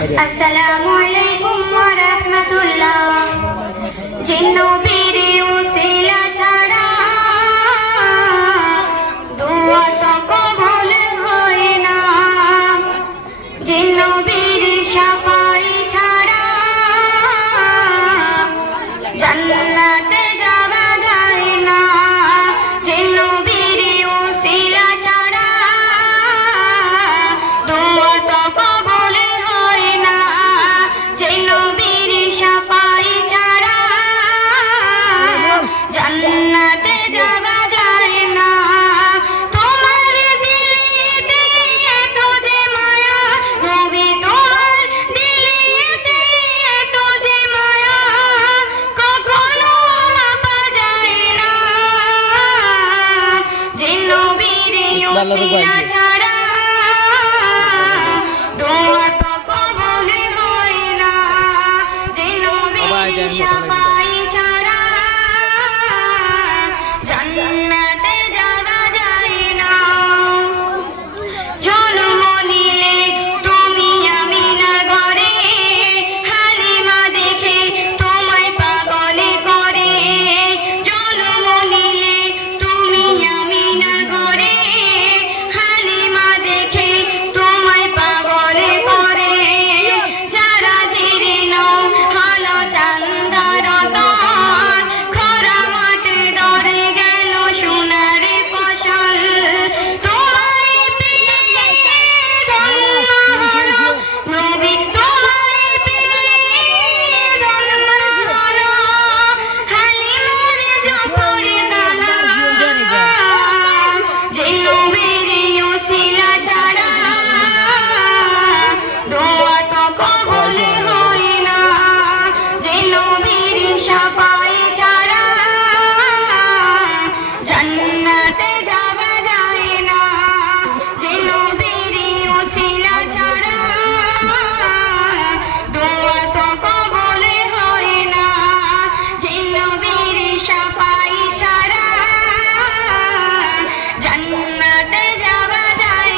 আসসালামু আলাইকুম ওয়া রাহমাতুল্লাহ জিন্নবীর উসিলা ছাড়া দোয়া তো কবুল হয় না। জিন্নবীর শাফা আল্লাহর সাফাই ছাড়া জান্নাতে যাওয়া যায়